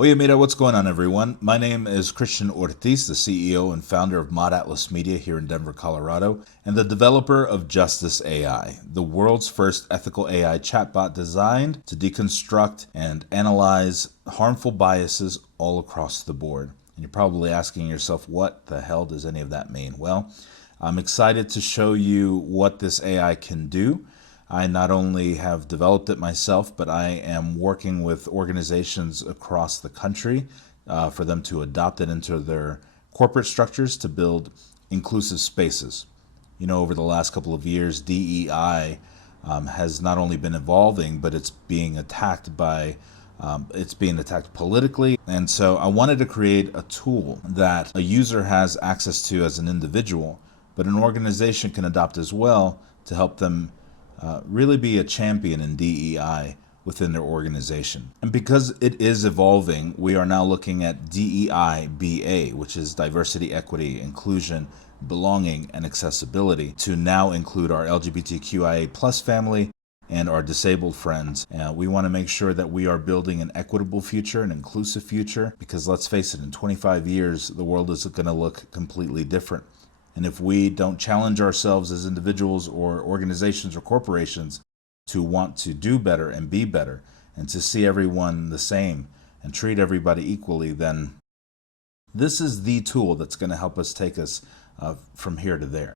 Oye, mira, what's going on, everyone? My name is Christian Ortiz, the CEO and founder of Mod Atlas Media here in Denver, Colorado, and the developer of Justice AI, the world's first ethical AI chatbot designed to deconstruct and analyze harmful biases all across the board. And you're probably asking yourself, what the hell does any of that mean? Well, I'm excited to show you what this AI can do. I not only have developed it myself, but I am working with organizations across the country for them to adopt it into their corporate structures to build inclusive spaces. You know, over the last couple of years, DEI has not only been evolving, but it's being attacked politically. And so I wanted to create a tool that a user has access to as an individual, but an organization can adopt as well to help them really be a champion in DEI within their organization. And because it is evolving, we are now looking at DEI BA, which is diversity, equity, inclusion, belonging, and accessibility, to now include our LGBTQIA plus family and our disabled friends. We want to make sure that we are building an equitable future, an inclusive future, because let's face it, in 25 years, the world is going to look completely different. And if we don't challenge ourselves as individuals or organizations or corporations to want to do better and be better and to see everyone the same and treat everybody equally, then this is the tool that's going to help us take us from here to there.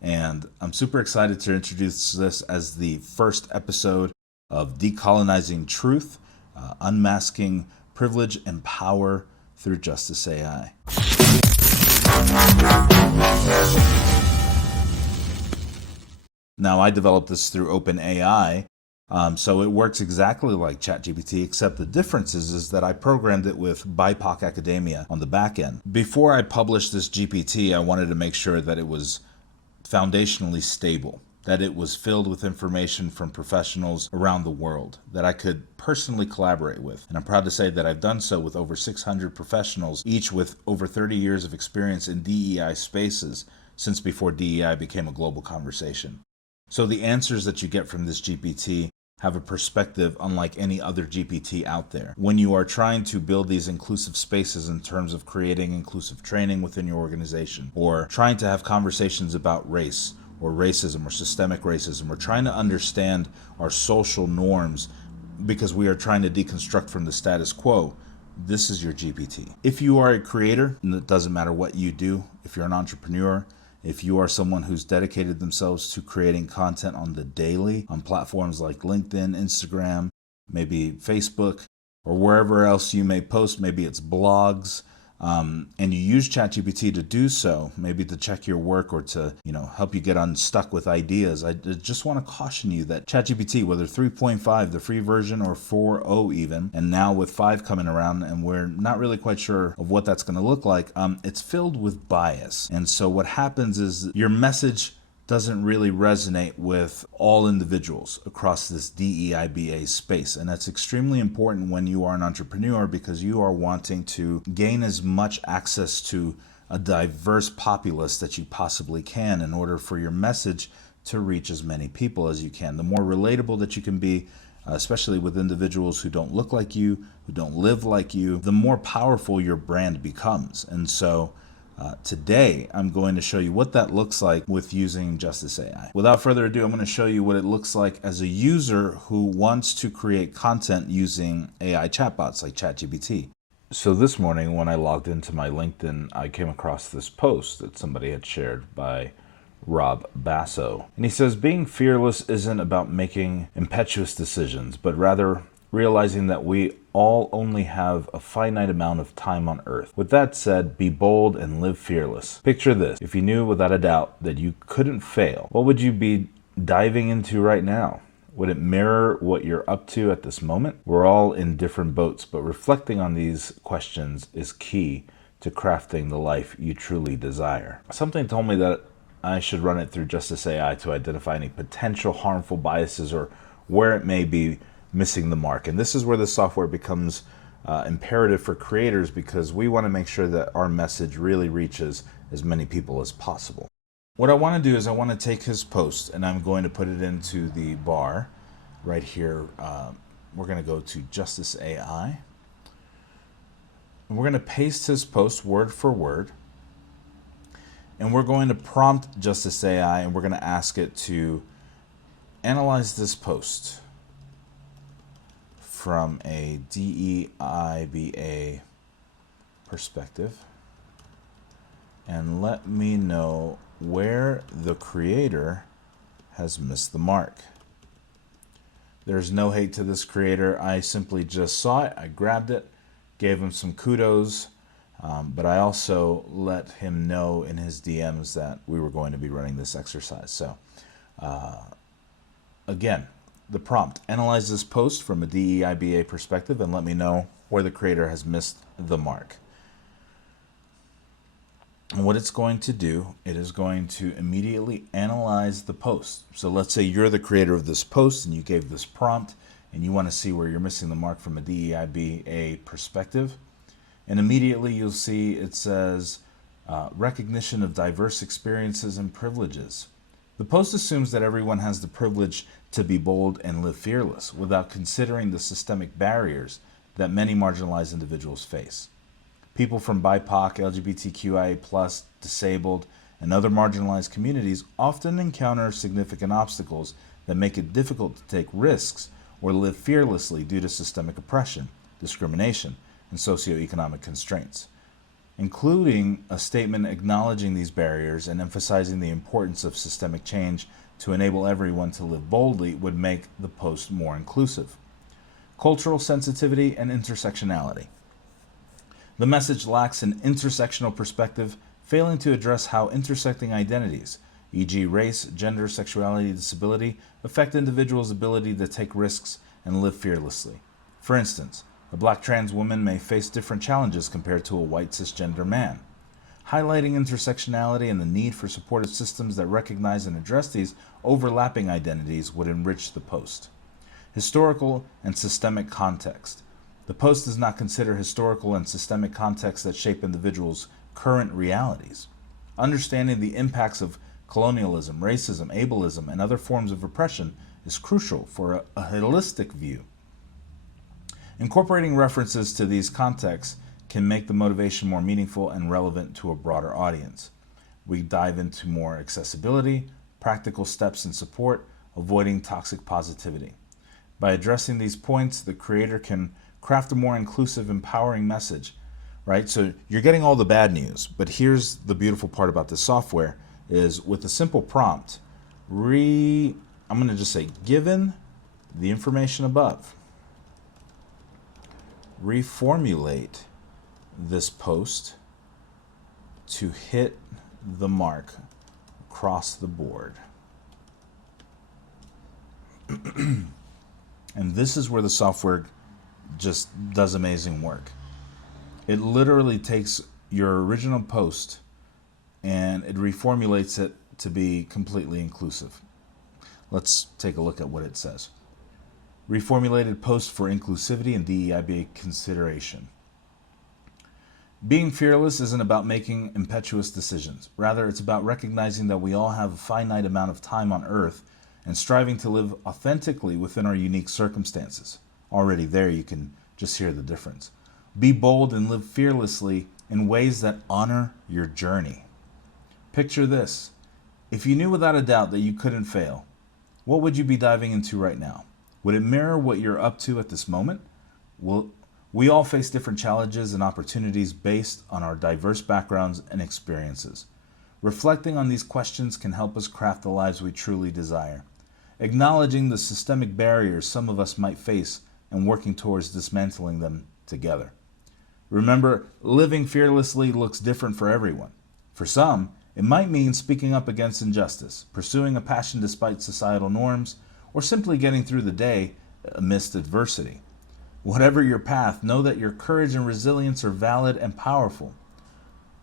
And I'm super excited to introduce this as the first episode of Decolonizing Truth, Unmasking Privilege and Power through Justice AI. Now, I developed this through OpenAI, so it works exactly like ChatGPT, except the difference is that I programmed it with BIPOC academia on the back end. Before I published this GPT, I wanted to make sure that it was foundationally stable, that it was filled with information from professionals around the world that I could personally collaborate with. And I'm proud to say that I've done so with over 600 professionals, each with over 30 years of experience in DEI spaces since before DEI became a global conversation. So the answers that you get from this GPT have a perspective unlike any other GPT out there. When you are trying to build these inclusive spaces in terms of creating inclusive training within your organization, or trying to have conversations about race, or racism, or systemic racism, or trying to understand our social norms because we are trying to deconstruct from the status quo, this is your GPT. If you are a creator, and it doesn't matter what you do, if you're an entrepreneur, if you are someone who's dedicated themselves to creating content on the daily on platforms like LinkedIn, Instagram, maybe Facebook, or wherever else you may post, maybe it's blogs, and you use ChatGPT to do so, maybe to check your work or to, help you get unstuck with ideas. I just want to caution you that ChatGPT, whether 3.5, the free version, or 4.0 even, and now with 5 coming around, and we're not really quite sure of what that's going to look like, it's filled with bias. And so what happens is your message doesn't really resonate with all individuals across this DEIBA space. And that's extremely important when you are an entrepreneur, because you are wanting to gain as much access to a diverse populace that you possibly can in order for your message to reach as many people as you can. The more relatable that you can be, especially with individuals who don't look like you, who don't live like you, the more powerful your brand becomes. And so today, I'm going to show you what that looks like with using Justice AI. Without further ado, I'm going to show you what it looks like as a user who wants to create content using AI chatbots like ChatGPT. So this morning when I logged into my LinkedIn, I came across this post that somebody had shared by Rob Basso. And he says, being fearless isn't about making impetuous decisions, but rather realizing that we all only have a finite amount of time on earth. With that said, be bold and live fearless. Picture this: if you knew without a doubt that you couldn't fail, what would you be diving into right now? Would it mirror what you're up to at this moment? We're all in different boats, but reflecting on these questions is key to crafting the life you truly desire. Something told me that I should run it through Justice AI to identify any potential harmful biases or where it may be missing the mark. And this is where the software becomes imperative for creators, because we want to make sure that our message really reaches as many people as possible. What I want to do is I want to take his post and I'm going to put it into the bar right here. We're going to go to Justice AI And we're going to paste his post word for word. And we're going to prompt Justice AI, and we're going to ask it to analyze this post from a DEIBA perspective and let me know where the creator has missed the mark. There's no hate to this creator. I simply just saw it, I grabbed it, gave him some kudos, but I also let him know in his DMs that we were going to be running this exercise. So again, the prompt: analyze this post from a DEIBA perspective and let me know where the creator has missed the mark. And what it's going to do, it is going to immediately analyze the post. So let's say you're the creator of this post and you gave this prompt and you want to see where you're missing the mark from a DEIBA perspective. And immediately you'll see it says recognition of diverse experiences and privileges. The post assumes that everyone has the privilege to be bold and live fearless without considering the systemic barriers that many marginalized individuals face. People from BIPOC, LGBTQIA+, disabled, and other marginalized communities often encounter significant obstacles that make it difficult to take risks or live fearlessly due to systemic oppression, discrimination, and socioeconomic constraints. Including a statement acknowledging these barriers and emphasizing the importance of systemic change to enable everyone to live boldly would make the post more inclusive. Cultural sensitivity and intersectionality. The message lacks an intersectional perspective, failing to address how intersecting identities, e.g. race, gender, sexuality, disability, affect individuals' ability to take risks and live fearlessly. For instance, a black trans woman may face different challenges compared to a white cisgender man. Highlighting intersectionality and the need for supportive systems that recognize and address these overlapping identities would enrich the post. Historical and systemic context. The post does not consider historical and systemic contexts that shape individuals' current realities. Understanding the impacts of colonialism, racism, ableism, and other forms of oppression is crucial for a holistic view. Incorporating references to these contexts can make the motivation more meaningful and relevant to a broader audience. We dive into more accessibility, practical steps and support, avoiding toxic positivity. By addressing these points, the creator can craft a more inclusive, empowering message, right? So you're getting all the bad news, but here's the beautiful part about this software is with a simple prompt, I'm going to just say, given the information above, reformulate this post to hit the mark across the board. And this is where the software just does amazing work. It literally takes your original post and it reformulates it to be completely inclusive. Let's take a look at what it says. Reformulated post for inclusivity and DEIBA consideration. Being fearless isn't about making impetuous decisions. Rather, it's about recognizing that we all have a finite amount of time on Earth and striving to live authentically within our unique circumstances. Already there, you can just hear the difference. Be bold and live fearlessly in ways that honor your journey. Picture this. If you knew without a doubt that you couldn't fail, what would you be diving into right now? Would it mirror what you're up to at this moment? Well, we all face different challenges and opportunities based on our diverse backgrounds and experiences. Reflecting on these questions can help us craft the lives we truly desire. Acknowledging the systemic barriers some of us might face and working towards dismantling them together. Remember, living fearlessly looks different for everyone. For some, it might mean speaking up against injustice, pursuing a passion despite societal norms, or simply getting through the day amidst adversity. Whatever your path, know that your courage and resilience are valid and powerful.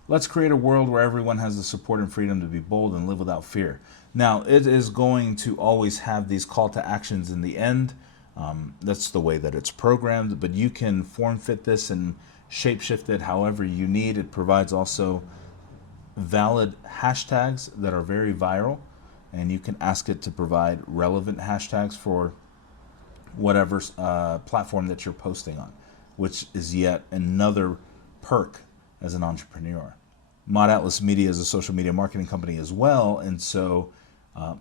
Let's create a world where everyone has the support and freedom to be bold and live without fear. Now, it is going to always have these call to actions in the end. That's the way that it's programmed, but you can form fit this and shapeshift it however you need. It provides also valid hashtags that are very viral, and you can ask it to provide relevant hashtags for whatever platform that you're posting on, which is yet another perk as an entrepreneur. Mod Atlas Media is a social media marketing company as well, and so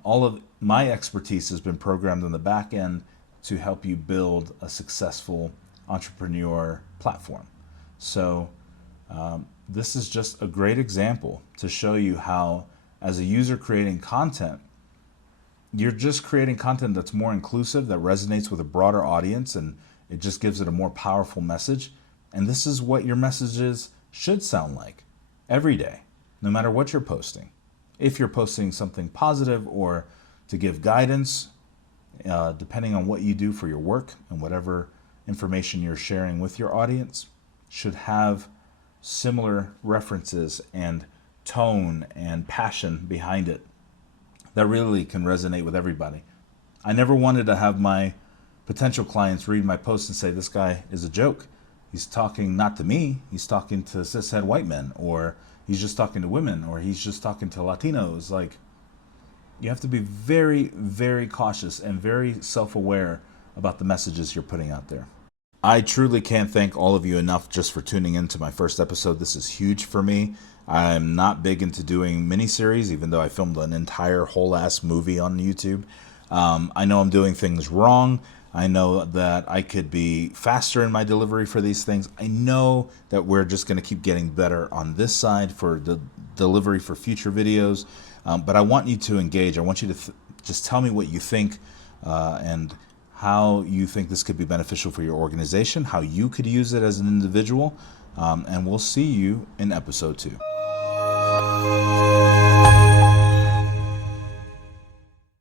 all of my expertise has been programmed on the back end to help you build a successful entrepreneur platform. So this is just a great example to show you how, as a user creating content, you're just creating content that's more inclusive, that resonates with a broader audience, and it just gives it a more powerful message. And this is what your messages should sound like every day, no matter what you're posting. If you're posting something positive or to give guidance, depending on what you do for your work and whatever information you're sharing with your audience, should have similar references and tone and passion behind it that really can resonate with everybody. I never wanted to have my potential clients read my post and say, this guy is a joke. He's talking not to me, he's talking to cishet white men, or he's just talking to women, or he's just talking to Latinos. Like, you have to be very, very cautious and very self-aware about the messages you're putting out there. I truly can't thank all of you enough just for tuning in to my first episode. This is huge for me. I'm not big into doing miniseries, even though I filmed an entire whole ass movie on YouTube. I know I'm doing things wrong. I know that I could be faster in my delivery for these things. I know that we're just going to keep getting better on this side for the delivery for future videos. But I want you to engage. I want you to just tell me what you think and how you think this could be beneficial for your organization, how you could use it as an individual. And we'll see you in episode 2.